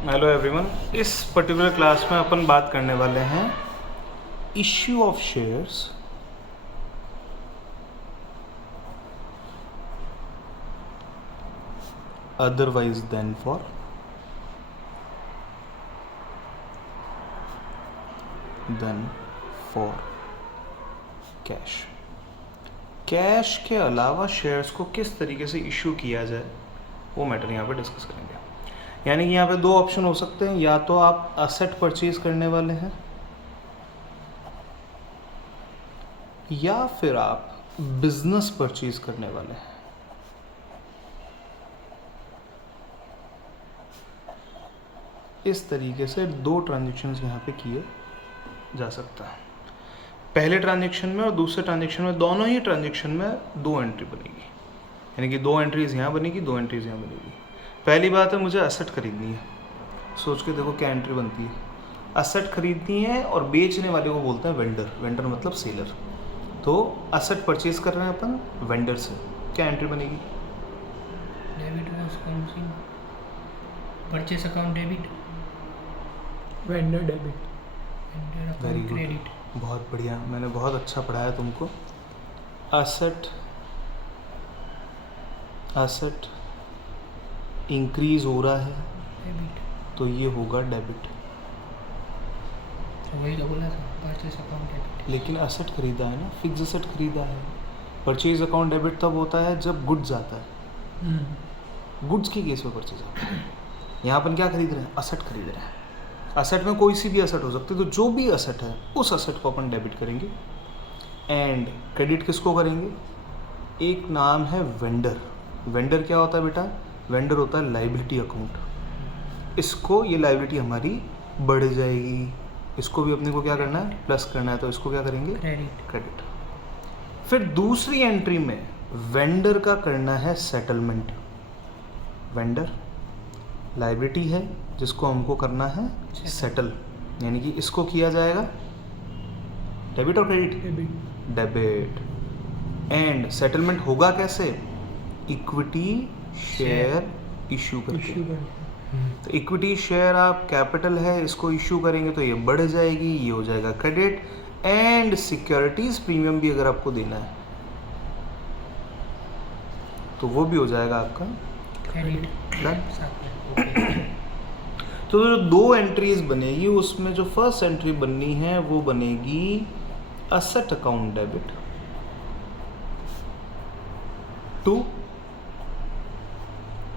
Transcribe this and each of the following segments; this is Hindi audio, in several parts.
Hello everyone. इस पर्टिकुलर क्लास में अपन बात करने वाले हैं issue of shares otherwise then for cash. Cash के अलावा शेयर्स को किस तरीके से इश्यू किया जाए वो मैटर यहाँ पे डिस्कस करेंगे। यानी कि यहाँ पे दो ऑप्शन हो सकते हैं, या तो आप असेट परचेज करने वाले हैं या फिर आप बिजनेस परचेज करने वाले हैं। इस तरीके से दो ट्रांजेक्शन्स यहाँ पे किए जा सकता है। पहले ट्रांजेक्शन में और दूसरे ट्रांजेक्शन में, दोनों ही ट्रांजेक्शन में दो एंट्री बनेगी, यानी कि दो एंट्रीज यहाँ बनेगी, दो एंट्रीज यहाँ बनेगी। पहली बात है, मुझे असेट खरीदनी है। सोच के देखो क्या एंट्री बनती है। असेट खरीदनी है और बेचने वाले को बोलते हैं वेंडर। वेंडर मतलब सेलर। तो असेट परचेज कर रहे हैं अपन वेंडर से, क्या एंट्री बनेगी? Debit was counting purchase account debit, vendor debit, vendor very account good, credit. बहुत बढ़िया, मैंने बहुत अच्छा पढ़ाया तुमको। असेट इंक्रीज हो रहा है डेबिट, तो ये होगा डेबिट। तो वही तो बोला था, परचेस अकाउंट डेबिट। लेकिन असेट खरीदा है ना, फिक्स असेट खरीदा है। परचेज अकाउंट डेबिट तब होता है जब गुड्स आता है। गुड्स के केस में परचेज आता है। यहाँ अपन क्या खरीद रहे हैं? असेट खरीद रहे हैं। असेट में कोई सी भी असेट हो सकती है, तो जो भी असेट है उस असेट को अपन डेबिट करेंगे। एंड क्रेडिट किसको करेंगे? एक नाम है वेंडर। वेंडर क्या होता है बेटा? वेंडर होता है लाइबिलिटी अकाउंट। इसको, ये लाइबिलिटी हमारी बढ़ जाएगी, इसको भी अपने को क्या करना है? प्लस करना है, तो इसको क्या करेंगे? क्रेडिट। फिर दूसरी एंट्री में वेंडर का करना है सेटलमेंट। वेंडर लाइबिलिटी है जिसको हमको करना है सेटल, यानी कि इसको किया जाएगा डेबिट और क्रेडिट? डेबिट। एंड सेटलमेंट होगा कैसे? इक्विटी शेयर इशू करके। तो इक्विटी शेयर आप कैपिटल है, इसको इशू करेंगे तो ये बढ़ जाएगी, ये हो जाएगा क्रेडिट। एंड सिक्योरिटीज प्रीमियम भी अगर आपको देना है तो वो भी हो जाएगा आपका क्रेडिट। डन। तो जो दो एंट्रीज बनेगी उसमें जो फर्स्ट एंट्री बननी है वो बनेगी asset account debit to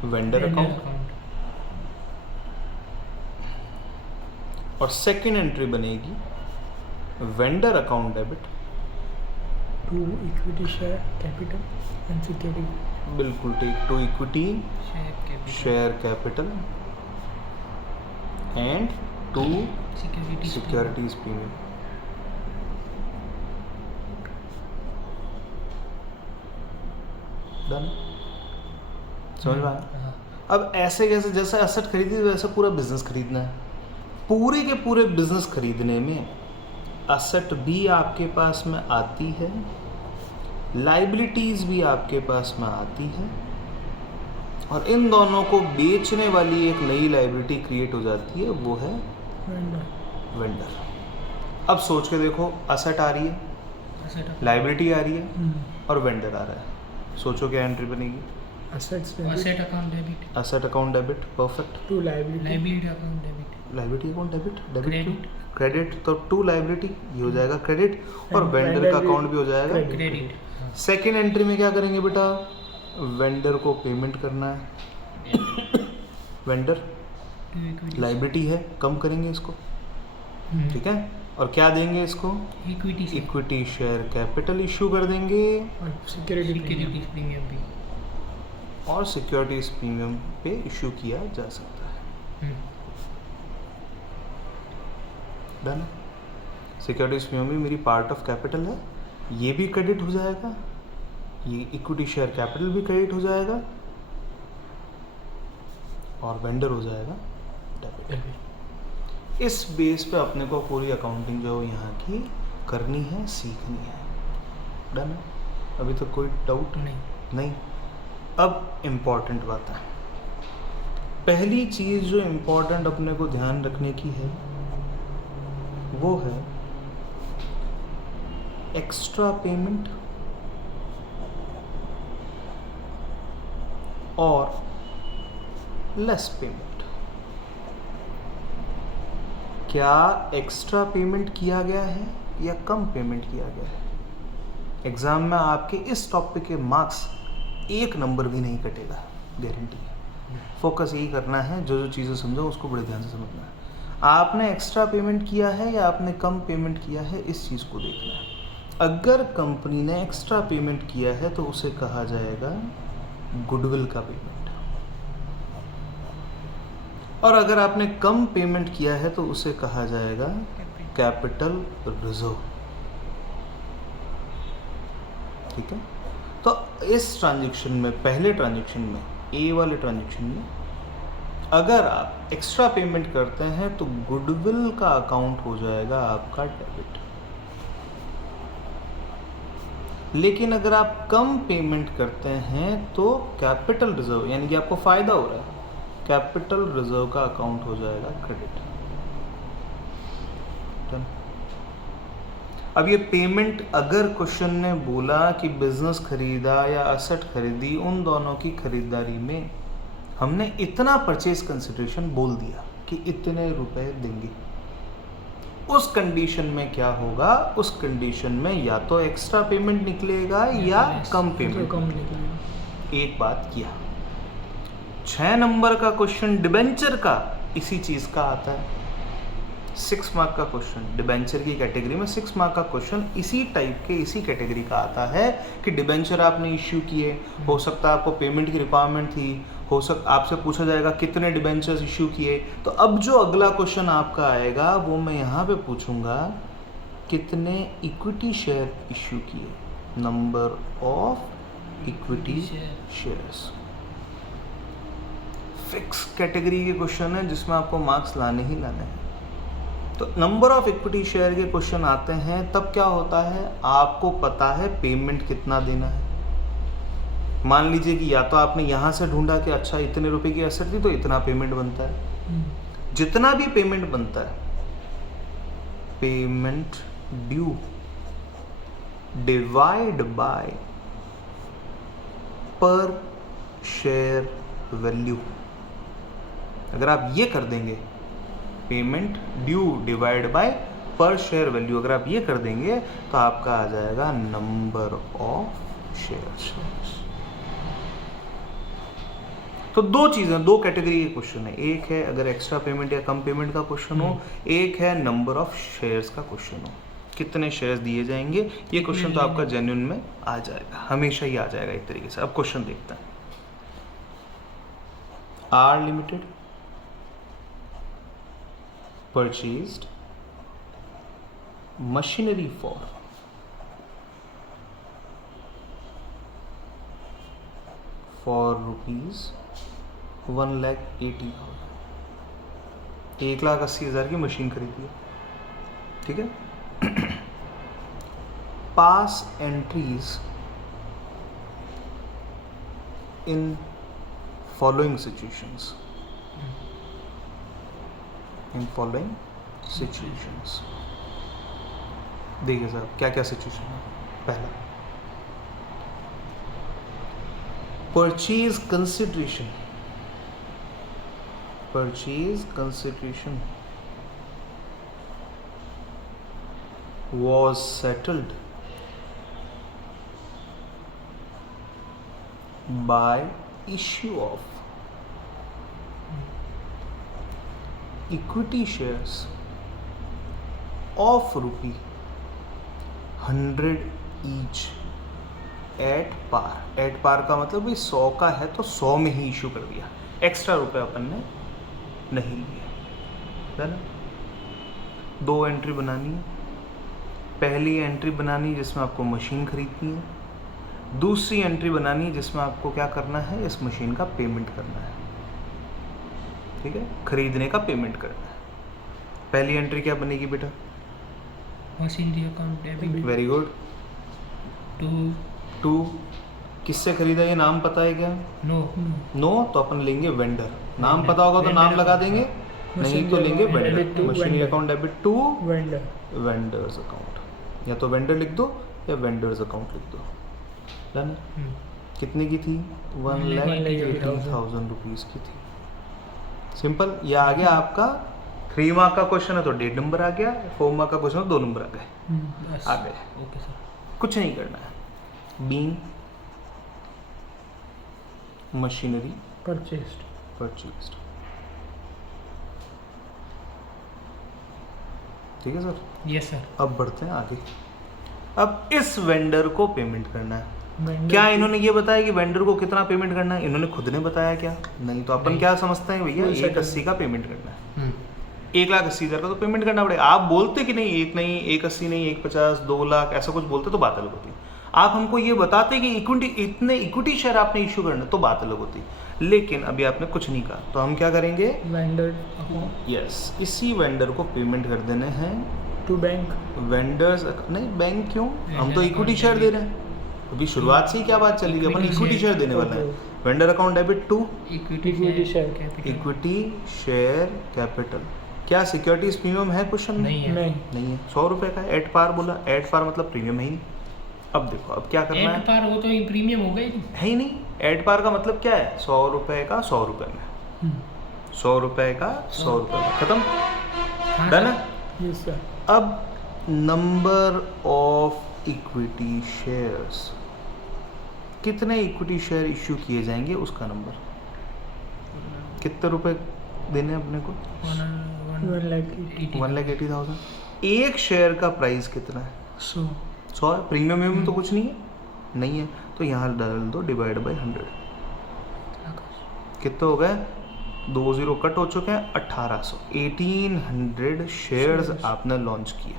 vendor account, और सेकेंड एंट्री बनेगी vendor account debit to equity share capital and security. बिल्कुल ठीक, to equity share capital and to securities premium. Done, समझ में आया? अब ऐसे कैसे, जैसे असेट खरीदी वैसे पूरा बिजनेस खरीदना है। पूरे के पूरे बिजनेस खरीदने में असेट भी आपके पास में आती है, लाइबिलिटीज भी आपके पास में आती है, और इन दोनों को बेचने वाली एक नई लाइबिलिटी क्रिएट हो जाती है, वो है वेंडर। अब सोच के देखो, असेट आ रही है, लाइबिलिटी आ रही है और वेंडर आ रहा है। सोचो क्या एंट्री बनेगी? Asset account debit, asset account debit, perfect. To liability account debit, liability account debit, debit Credit. Credit, तो टू लाइबिलिटी ये हो जाएगा क्रेडिट, और वेंडर का अकाउंट भी हो जाएगा क्रेडिट। सेकेंड एंट्री में क्या करेंगे बेटा? वेंडर को पेमेंट करना है। वेंडर लाइबिलिटी है, कम करेंगे इसको, ठीक है, और क्या देंगे इसको? इक्विटी शेयर कैपिटल इशू कर देंगे, सिक्योरिटी प्रीमियम भी। और सिक्योरिटीज प्रीमियम पे इशू किया जा सकता है। डन। सिक्योरिटीज प्रीमियम भी मेरी पार्ट ऑफ कैपिटल है, ये भी क्रेडिट हो जाएगा, ये इक्विटी शेयर कैपिटल भी क्रेडिट हो जाएगा, और वेंडर हो जाएगा डेबिट। इस बेस पे अपने को पूरी अकाउंटिंग जो यहाँ की करनी है, सीखनी है। डन है? अभी तक कोई डाउट नहीं। अब इम्पॉर्टेंट बात है, पहली चीज़ जो इम्पोर्टेंट अपने को ध्यान रखने की है वो है एक्स्ट्रा पेमेंट और लेस पेमेंट। क्या एक्स्ट्रा पेमेंट किया गया है या कम पेमेंट किया गया है? एग्जाम में आपके इस टॉपिक के मार्क्स 1 नंबर भी नहीं कटेगा, गारंटी है। फोकस यही करना है, जो जो चीज़ें समझो उसको बड़े ध्यान से समझना है। आपने एक्स्ट्रा पेमेंट किया है या आपने कम पेमेंट किया है, इस चीज़ को देखना है। अगर कंपनी ने एक्स्ट्रा पेमेंट किया है तो उसे कहा जाएगा गुडविल का पेमेंट, और अगर आपने कम पेमेंट किया है तो उसे कहा जाएगा कैपिटल रिजर्व। ठीक है, तो इस ट्रांजैक्शन में, पहले ट्रांजैक्शन में, ए वाले ट्रांजैक्शन में अगर आप एक्स्ट्रा पेमेंट करते हैं तो गुडविल का अकाउंट हो जाएगा आपका डेबिट। लेकिन अगर आप कम पेमेंट करते हैं तो कैपिटल रिजर्व, यानी कि आपको फायदा हो रहा है, कैपिटल रिजर्व का अकाउंट हो जाएगा क्रेडिट। अब ये पेमेंट, अगर क्वेश्चन ने बोला कि बिजनेस खरीदा या असेट खरीदी, उन दोनों की खरीदारी में हमने इतना परचेज कंसिडरेशन बोल दिया कि इतने रुपए देंगे, उस कंडीशन में क्या होगा? उस कंडीशन में या तो एक्स्ट्रा पेमेंट निकलेगा या कम पेमेंट। कम निकलेगा। एक बात किया। 6 नंबर का क्वेश्चन डिबेंचर का इसी चीज का आता है। 6 मार्क का क्वेश्चन डिबेंचर की कैटेगरी में, 6 मार्क का क्वेश्चन इसी टाइप के, इसी कैटेगरी का आता है कि डिबेंचर आपने इश्यू किए, हो सकता है आपको पेमेंट की रिक्वायरमेंट थी, आपसे पूछा जाएगा कितने डिबेंचर्स इश्यू किए। तो अब जो अगला क्वेश्चन आपका आएगा वो मैं यहाँ पे पूछूंगा, कितने इक्विटी शेयर इश्यू किए, number of equity shares. Fix category के क्वेश्चन है जिसमें आपको मार्क्स लाने ही लाने हैं। तो नंबर ऑफ इक्विटी शेयर के क्वेश्चन आते हैं तब क्या होता है, आपको पता है पेमेंट कितना देना है। मान लीजिए कि या तो आपने यहाँ से ढूंढा कि अच्छा इतने रुपए की एसेट थी तो इतना पेमेंट बनता है। जितना भी पेमेंट बनता है, पेमेंट ड्यू डिवाइड बाय पर शेयर वैल्यू। अगर आप ये कर देंगे, पेमेंट ड्यू डिवाइड बाय पर शेयर वैल्यू, अगर आप ये कर देंगे तो आपका आ जाएगा नंबर ऑफ शेयर्स। तो दो चीजें, दो कैटेगरी के क्वेश्चन है। एक है अगर एक्स्ट्रा पेमेंट या कम पेमेंट का क्वेश्चन हो, एक है नंबर ऑफ शेयर्स का क्वेश्चन हो, कितने शेयर्स दिए जाएंगे। ये क्वेश्चन तो आपका जेन्युइन में आ जाएगा, हमेशा ही आ जाएगा एक तरीके से। अब क्वेश्चन देखते हैं। R limited purchased machinery for rupees 1,80,000। 1,80,000 की मशीन खरीदी है, ठीक है। Pass entries in following situations, in following situations. देखिए साहब क्या क्या सिचुएशन है। पहला, purchase consideration, purchase consideration was settled by issue of equity shares of ₹100 each at par। At par का मतलब भी 100 का है तो 100 में ही इशू कर दिया, एक्स्ट्रा रुपए अपन ने नहीं लिए, है ना। 2 एंट्री बनानी है। पहली एंट्री बनानी है जिसमें आपको मशीन खरीदनी है, दूसरी एंट्री बनानी है जिसमें आपको क्या करना है, इस मशीन का पेमेंट करना है, ठीक है, खरीदने का पेमेंट करना है। पहली एंट्री क्या बनेगी बेटा? Machinery account debit. Very good. To किससे खरीदा ये नाम पता है क्या? नो नो, तो अपन लेंगे वेंडर। नाम पता होगा तो नाम लगा देंगे, नहीं तो लेंगे Debit vendor. to machinery vendor. Account debit to vendor vendors account, या तो वेंडर लिख दो या वेंडर्स अकाउंट लिख दो। डन। कितने की थी? 1,80,000 रुपीज़ की थी। सिंपल। ये आ गया आपका 3 मार्क का क्वेश्चन है तो 1.5 नंबर आ गया, 4 मार्क का क्वेश्चन है 2 नंबर आ गए। बस आ गए, ओके सर कुछ नहीं करना है। बीइंग मशीनरी परचेस्ड परचेज्ड, ठीक है सर। यस सर अब बढ़ते हैं आगे। अब इस वेंडर को पेमेंट करना है। वेंडर क्या इन्होंने ये बताया कि वेंडर को कितना पेमेंट करना है? इन्होंने खुद ने बताया क्या? नहीं। तो अपन नहीं। क्या समझते हैं भैया, Full 1,80,000 का पेमेंट करना है। 1,80,000 का तो पेमेंट करना पड़ेगा। आप बोलते कि नहीं 1 नहीं, 1,80,000 नहीं, 1,50,000, 2 लाख ऐसा कुछ बोलते तो बात अलग होती। आप हमको ये बताते कि इतने इक्विटी शेयर आपने इशू करना तो बात अलग होती। लेकिन अभी आपने कुछ नहीं कहा, तो हम क्या करेंगे? वेंडर अकाउंट यस, इसी वेंडर को पेमेंट कर देने हैं। टू बैंक वेंडर्स नहीं, बैंक क्यों? हम तो Vendor इक्विटी account शेयर दे debit. रहे हैं। अभी शुरुआत से ही क्या बात चली गई, अपन Equity इक्विटी share. शेयर देने वाले हैं। Okay. Vendor account debit to equity Equity share. Capital equity share capital. क्या सिक्योरिटीज प्रीमियम है क्वेश्चन में? नहीं है नहीं नहीं है। 100 रुपए का एट पार बोला, एट पार मतलब प्रीमियम है ही नहीं। अब देखो अब क्या करना एड है, पार वो तो प्रीमियम हो गई है ही नहीं। एट पार का मतलब क्या है? 100 रुपए का 100 रुपए में, 100 रुपए का 100 रुपए में, खत्म। हाँ डन सर। है। यस सर अब नंबर ऑफ इक्विटी शेयर्स, कितने इक्विटी शेयर इश्यू किए जाएंगे उसका नंबर। कितने रुपए देने अपने को? 1,80,000। एक शेयर का प्राइस कितना है? 100 है। प्रीमियम में तो कुछ नहीं है, नहीं है। तो यहाँ डाल दो डिवाइड बाय 100। कितने हो गए? 2 0 कट हो चुके हैं। 1800 1800 शेयर्स आपने लॉन्च किए।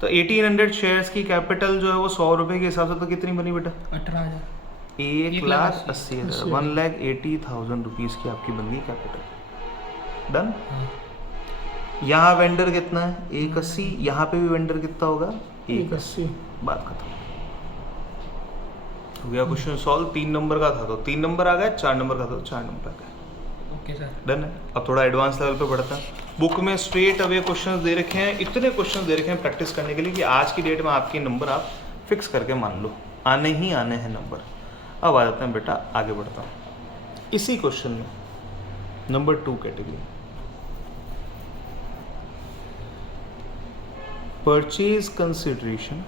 तो 1800 शेयर्स की कैपिटल जो है वो 100 रुपए के हिसाब से तो कितनी बनी बेटा? 18,000 1,80,000 1,80,000 रुपीज़ की आपकी बन गई कैपिटल। डन। यहाँ वेंडर कितना है? 1,80। यहाँ पे भी वेंडर कितना होगा? 1,80। बात खत्म हो गया। Question solve. 3 नंबर का था तो 3 नंबर आ गया, 4 नंबर का था तो 4 नंबर आ गया। ओके सर डन है। अब थोड़ा एडवांस लेवल पे बढ़ता है। बुक में स्ट्रेट अवे क्वेश्चंस दे रखे हैं, इतने क्वेश्चंस दे रखे हैं प्रैक्टिस करने के लिए कि आज की डेट में आपके नंबर आप फिक्स करके मान लो, आने ही आने हैं नंबर। अब आ जाते हैं बेटा, आगे बढ़ता हूँ। इसी क्वेश्चन में number 2 category, purchase consideration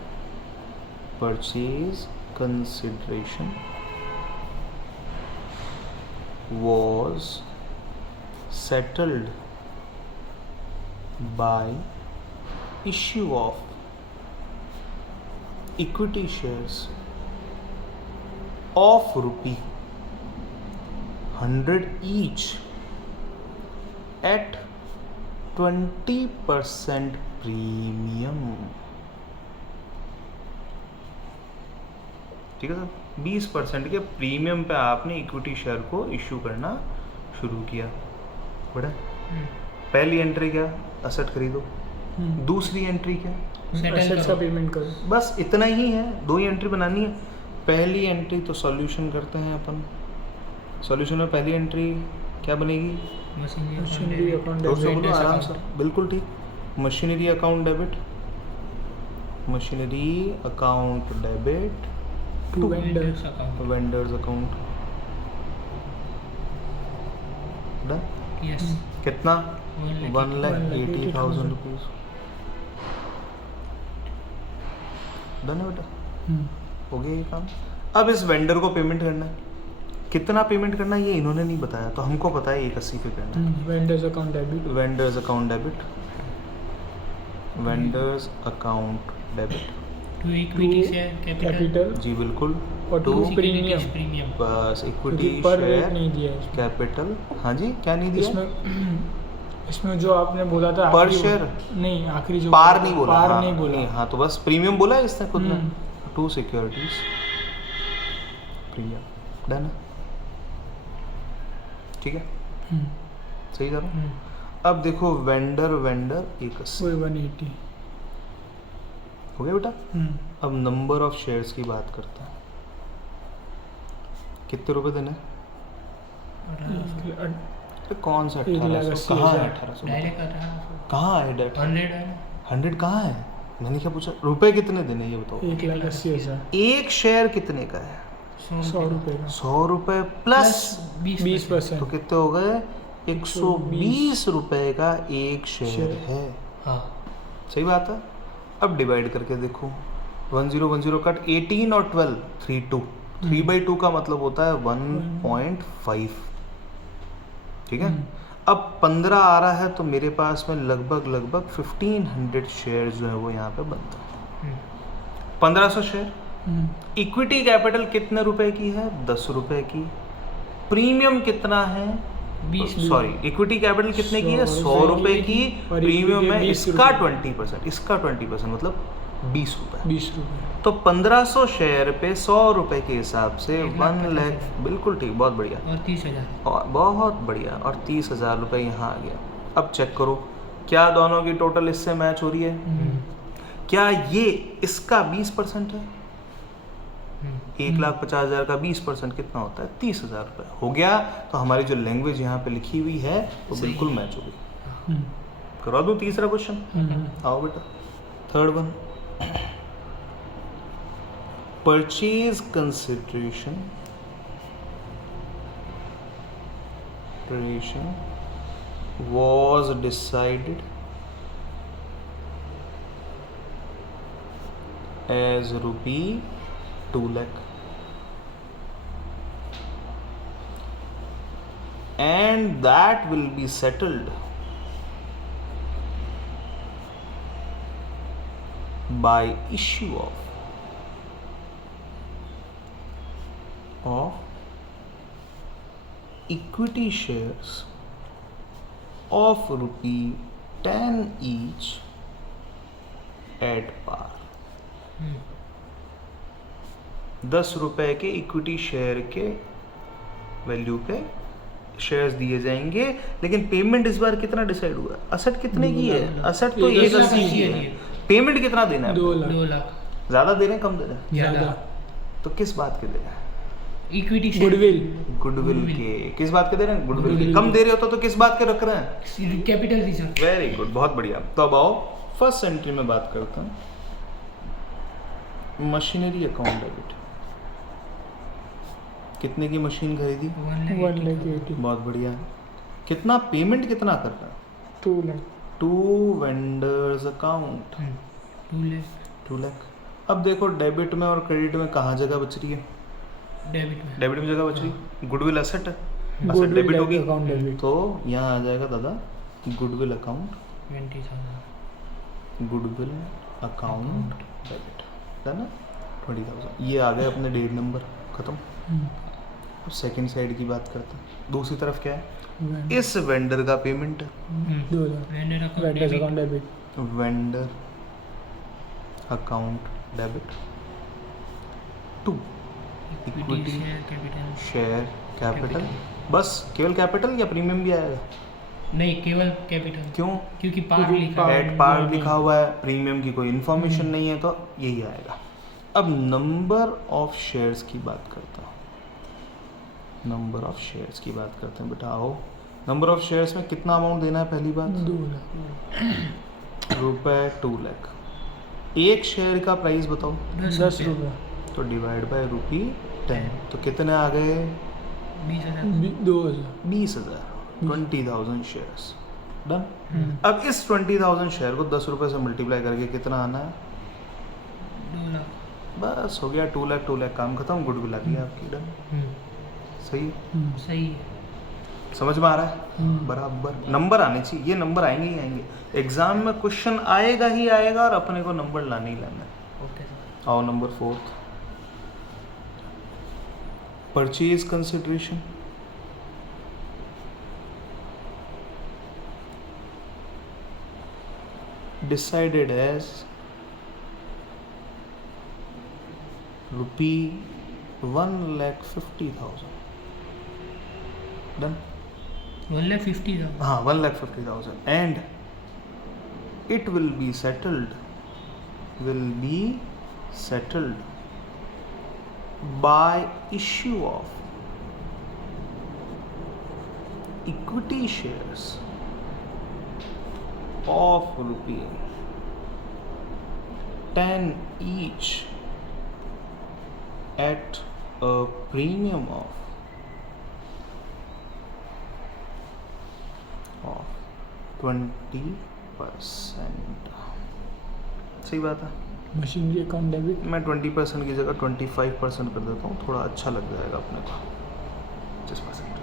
was settled by issue of equity shares of ₹100 each at 20% premium। ठीक है सर, 20% के प्रीमियम पे आपने इक्विटी शेयर को इश्यू करना शुरू किया। बड़ा पहली एंट्री क्या? असेट खरीदो। दूसरी एंट्री क्या? एसेट्स का पेमेंट करो। बस इतना ही है, 2 ही एंट्री बनानी है। पहली एंट्री तो सॉल्यूशन करते हैं अपन। सॉल्यूशन में पहली एंट्री क्या बनेगी? मशीनरी अकाउंट जोर से बोलो, Vendors आराम account. से, बिल्कुल ठीक। Machinery account debit, machinery account debit to vendors vendors account. Done. Yes कितना? 1,80,000 1,80,000 रुपीज। डन है बेटा, हो गया ये काम। अब इस वेंडर को पेमेंट करना है। कितना पेमेंट करना है ये इन्होंने नहीं बताया, तो हमको पता है 1,80 पे करना है। Vendors account debit vendors account debit, vendors account debit, to equity share capital capital जी बिल्कुल। और टू टू प्रीमियम प्रीमियम बस इक्विटी पर रेट शेयर नहीं दिया है इसमें। कैपिटल। हाँ जी, क्या नहीं दिया? इसमें जो आपने बोला था पर आखिरी शेयर? नहीं, आखिरी जो पार नहीं बोला। पार हाँ, नहीं बोला। हाँ तो बस प्रीमियम बोला है इसने खुद ने। हम्म। 2 सिक्योरिटीज प्रीमियम। डन है, ठीक है, सही करो। अब देखो वेंडर 1,80 वही 180। हो गया बेटा। अब नंबर ऑफ शेयर्स की बात करते हैं। कितने रुपए देने? अठारह अरे कौन सा 1800? कहाँ है 1800? डायरेक्ट 1800 कहाँ है डेट? 100 है 100 कहाँ है? मैंने क्या पूछा? रुपए कितने देने ये बताओ। 1,80,000 एक शेयर कितने का है? 100 रुपये का 100 रुपए प्लस 20%। तो कितने हो गए? 120 रुपए का एक शेयर है। हाँ सही बात है। अब डिवाइड करके देखो, 1010 कट 18 और 12 32, 3/2 का मतलब होता है 1.5। ठीक है। अब 15 आ रहा है तो मेरे पास में लगभग 1500 शेयर जो है वो यहाँ पे बनता है। 1500 शेयर। इक्विटी कैपिटल कितने रुपए की है? 10 रुपए की। प्रीमियम कितना है? 20 सॉरी, इक्विटी कैपिटल कितने की है? 100 रुपए की। और प्रीमियम है 20 इसका रुपए। 20%, इसका 20% मतलब 20 रुपए। 20 रुपये तो 1500 शेयर पे 100 रुपए के हिसाब से 1 लाख। 1,50,000। बिल्कुल ठीक, बहुत बढ़िया। और 30,000 और बहुत बढ़िया। और 30,000 रुपए यहाँ आ गया। अब चेक करो क्या दोनों की टोटल इससे मैच हो रही है? क्या ये इसका 20% है? 1,50,000 का 20% कितना होता है? 30,000 रुपए हो गया। तो हमारी जो लैंग्वेज यहाँ पे लिखी हुई है वो सही बिल्कुल है। मैच हो गई। करा दूं तीसरा क्वेश्चन? आओ बेटा, third one. Purchase consideration was decided as rupee 2 lakh and that will be settled by issue of equity shares of rupee 10 each at par। 10 रुपए के इक्विटी शेयर के वैल्यू पे शेयर्स दिए जाएंगे। लेकिन पेमेंट इस बार कितना डिसाइड हुआ? असेट कितने की है? असेट तो 180 की है। पेमेंट कितना देना है? 2 लाख 2 लाख ज्यादा दे रहे हैं कम दे रहे हैं? ज़्यादा तो किस बात के दे रहे हैं? इक्विटी गुडविल गुडविल के। किस बात के दे रहे हैं? गुडविल के। Goodwill कम के। दे रहे होता तो किस बात के रख रहे हैं? Capital reserve. वेरी गुड, बहुत बढ़िया। तो अब आओ फर्स्ट एंट्री में बात करते हैं। Machinery account debit. कितने की मशीन खरीदी? 1,80,000 बहुत बढ़िया। कितना पेमेंट कितना कर रहा है? 2 lakh to vendors account 2 lakh 2 lakh. अब देखो डेबिट में और क्रेडिट में कहाँ जगह बच रही है? डेबिट में। डेबिट में जगह बच रही है। गुडविल असेट है, असेट Goodwill डेबिट होगी अकाउंट डेबिट तो यहाँ आ जाएगा दादा goodwill account 20,000 goodwill account debit, है ना? 20,000। ये आ गए अपने डेट नंबर, खत्म। अब सेकंड साइड की बात करते हैं। दूसरी तरफ क्या है? इस वेंडर का पेमेंट है। 2 lakh vendor account vendors debit account debit vendor account debit to equity share capital. Share capital. बस केवल कैपिटल या प्रीमियम भी आएगा? नहीं, केवल कैपिटल। क्यों? क्योंकि पार क्योंकि लिखा है। एट पार लिखा हुआ है, प्रीमियम की कोई इन्फॉर्मेशन नहीं है तो यही आएगा। अब नंबर ऑफ शेयर्स की बात करता हूँ। नंबर ऑफ शेयर्स की बात करते हैं बेटा। आओ, नंबर ऑफ शेयर्स में कितना अमाउंट देना है? पहली बात 2 लाख रुपए 2 लाख। एक शेयर का प्राइस बताओ। 10 रुपये तो डिवाइड बाय रुपी 10 तो कितने आ गए? 20,000 2,000 20,000। 20,000 शेयर्स डन। अब इस 20,000 शेयर को 10 रुपए से मल्टीप्लाई करके कितना आना है? 2 लाख। बस हो गया। 2 लाख 2 लाख, काम खत्म। गुडविल आ गई आपकी, डन। सही है? सही है। समझ में आ रहा है? बराबर नंबर आने चाहिए। ये नंबर आएंगे ही आएंगे एग्जाम में, क्वेश्चन आएगा ही आएगा और अपने को नंबर लाने ही लाना है। Okay sir. आओ number 4, purchase consideration. Decided as rupee 1,50,000 done. 1,50,000 हाँ 1,50,000 and it will be settled by issue of equity shares of rupee 10 each at a premium of 20%. सही बात है. मशीनरी अकाउंट डेबिट मैं 20% की जगह 25% कर देता हूँ, थोड़ा अच्छा लग जाएगा अपने को. 25%.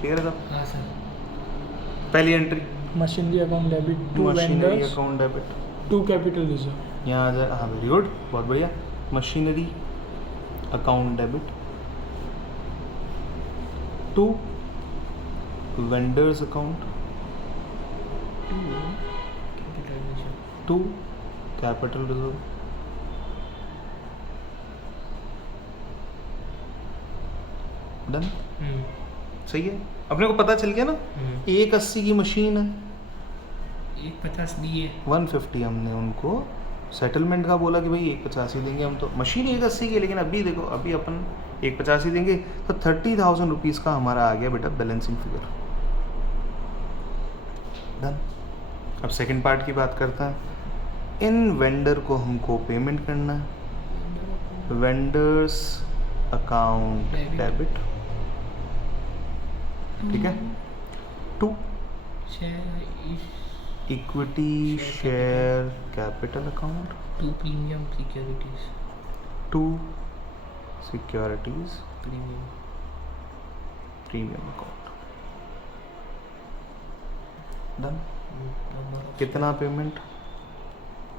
क्लियर है. हाँ सर. पहली entry machinery account debit to machinery vendors account debit. To capital reserve. यहाँ आ जाए. हाँ वेरी गुड, बहुत बढ़िया. Machinery account debit to vendors account to capital reserve. Done. सही है. अपने को पता चल गया ना. 180 की मशीन है, 150 दिए. 150 हमने उनको सेटलमेंट का बोला कि भाई 185 देंगे हम. तो मशीन 180 की है, लेकिन अभी देखो अभी अपन 185 देंगे तो 30,000 रुपीज़ का हमारा आ गया बेटा बैलेंसिंग फिगर. डन. अब सेकंड पार्ट की बात करता है. इन वेंडर को हमको पेमेंट करना है. Vendors account debit. ठीक है. To equity share capital account to premium securities. To securities premium. Premium account. Done. कितना पेमेंट?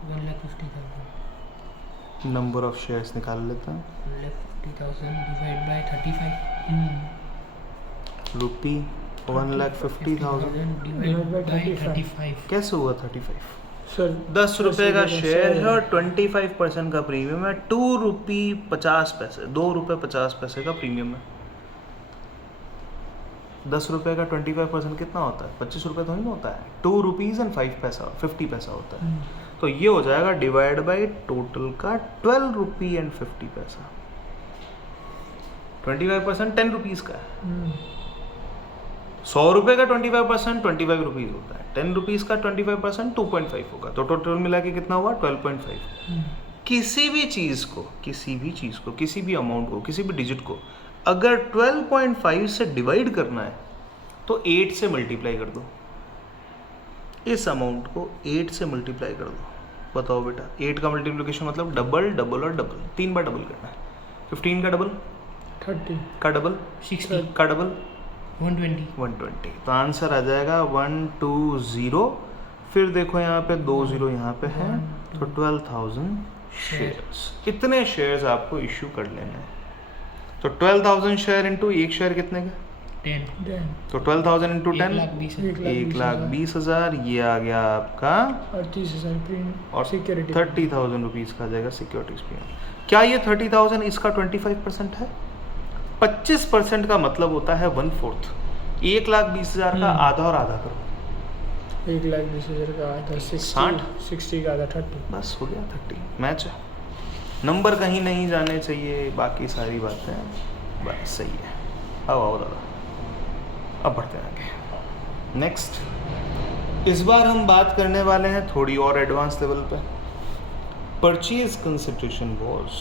1,50,000. नंबर ऑफ शेयर्स निकाल लेते हैं. 1,50,000 divide by 35. Rupee 1,50,000 divide by 35. कैसे हुआ 35? सर 10 रुपये का शेयर है और 25% का प्रीमियम है. 2 रुपी 50 पैसे, 2 रुपये 50 पैसे का प्रीमियम है. 10 रुपये का 25% कितना होता है? 25 रुपये तो नहीं होता है. 2 रुपीज़ एंड 5 पैसा 50 पैसा होता है. तो ये हो जाएगा डिवाइड बाई टोटल का 12 रुपी एंड 50 पैसा. 25% 10 रुपीज़ का है. 100 रुपये का 25% 25 रुपीज़ होता है. 10 रुपीज़ का 25% 2.5 होगा. तो टोटल मिला के कितना हुआ? 12.5. किसी भी चीज़ को किसी भी अमाउंट को, किसी भी डिजिट को अगर 12.5 से डिवाइड करना है तो 8 से मल्टीप्लाई कर दो. इस अमाउंट को 8 से मल्टीप्लाई कर दो. बताओ बेटा, 8 का मल्टीप्लिकेशन मतलब डबल डबल और डबल, 3 बार डबल करना है. 15 का डबल, 30 का डबल, 60. का डबल 120. 120. तो आंसर आ जाएगा 120. फिर देखो यहाँ पे 2 0 यहाँ पे है, तो 12,000 शेयर्स. इतने शेयर्स आपको इश्यू कर लेने हैं. तो 12,000 शेयर इंटू एक शेयर कितने का? 10. तो 12,000 इंटू 10 1,20,000. 1,20,000. ये आ गया आपका. और 30,000 प्रीमियम और सिक्योरिटी. 30,000 रुपीज़ का आ जाएगा सिक्योरिटीज प्रीमियम. क्या ये 30,000 इसका 25% है? 25% का मतलब होता है 1/4. 1,20,000 का आधा और आधा करो. 1,20,000 का आधा 60. 60 का आधा 30. बस हो गया 30. मैच है. नंबर कहीं नहीं जाने चाहिए, बाकी सारी बातें बस सही है. अब आओ दादा, अब बढ़ते हैं आगे. नेक्स्ट, इस बार हम बात करने वाले हैं थोड़ी और एडवांस लेवल पे. Purchase consideration was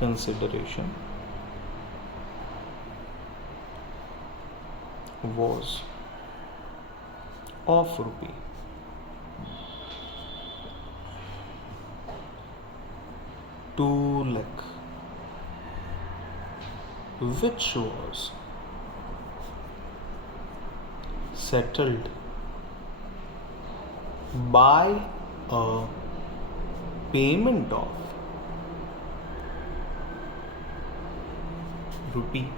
consideration was of rupee 2 lakh, which was settled by a payment of rupee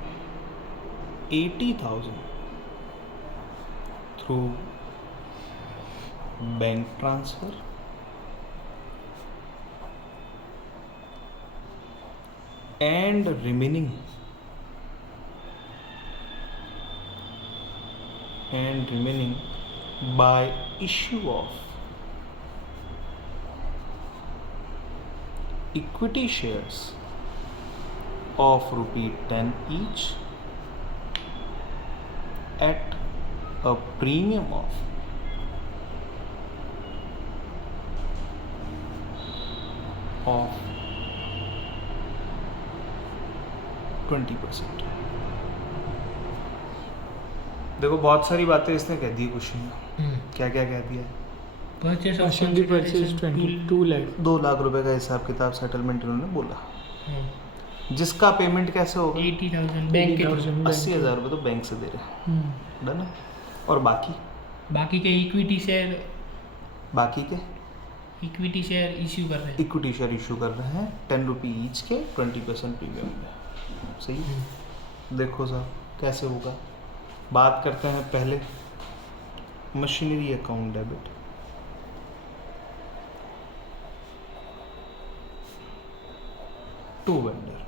80,000 through bank transfer and remaining by issue of equity shares of ₹10 each at a premium of of 20%। देखो बहुत सारी बातें इसने कह दी क्वेश्चन में। क्या क्या कह दिया है? परचेस ऑफ मशीन की परचेज 22 लाख 2 लाख रुपए का हिसाब किताब सेटलमेंट इन्होंने बोला, जिसका पेमेंट कैसे होगा? 80,000 बैंक के through। 80,000 रुपये तो बैंक से दे रहे हैं, डन है। और बाकी बाकी के इक्विटी शेयर इश्यू कर रहे हैं। इक्विटी शेयर इशू कर रहे हैं ₹10 ईच के 20% प्रीमियम में। सही है? देखो साहब कैसे होगा। बात करते हैं पहले machinery account debit. To vendor